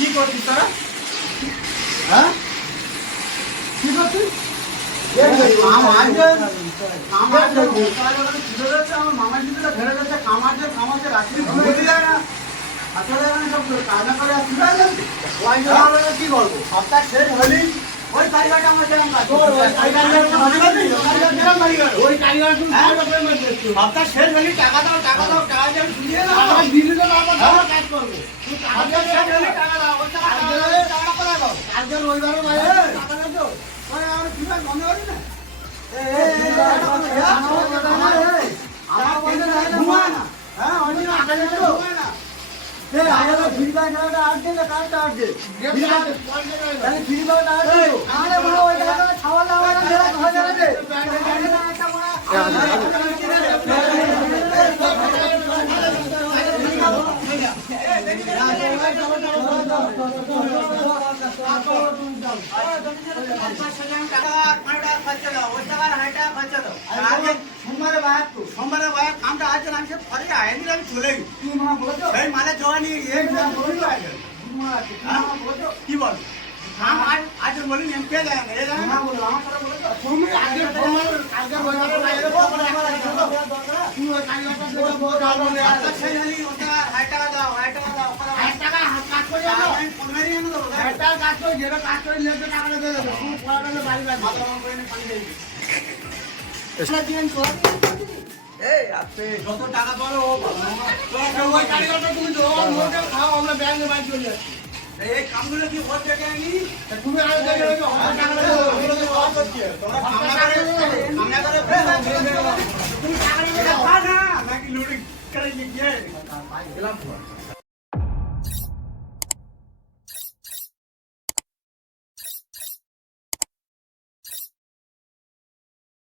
কি করছিস তোরা? হ্যাঁ কি করছিস? আমার মামার দিদিটা ফেলে যাচ্ছে কামাচ্ছে কামাচ্ছে রাত্রি ঘুরে যায় না। আসলে সব কাজা করে কি করবো? সপ্তাহ শেষ হলি ওই কারিগরটা আমার যেরকম কাজ ওই কারিগর সপ্তাহ শেষ হলি টাকা দাও টাকা দাও টাকা দিয়ে শুনিয়ে দাও দিদি তো কাজ করবো টাকা দাও আজকে রবিবারে বাইরে টাকা দাও আমার কি মনে করি না সোমবারে কামটা আছে আমি সব ঘরে আইনি আমি চলে গেছি সেই মানে জওয়ানি কি বল আজ বলি আমি কে যায় তুমি আগে যত টাকা পারো ওই কারিগরটা তুমি খাও আমরা ব্যাংকে বাইক চলে যাচ্ছি এই কামগুলো কি হচ্ছে কেন তুমি আগে দেখে তুমি টাকা নাকি লুটি করে গিয়ে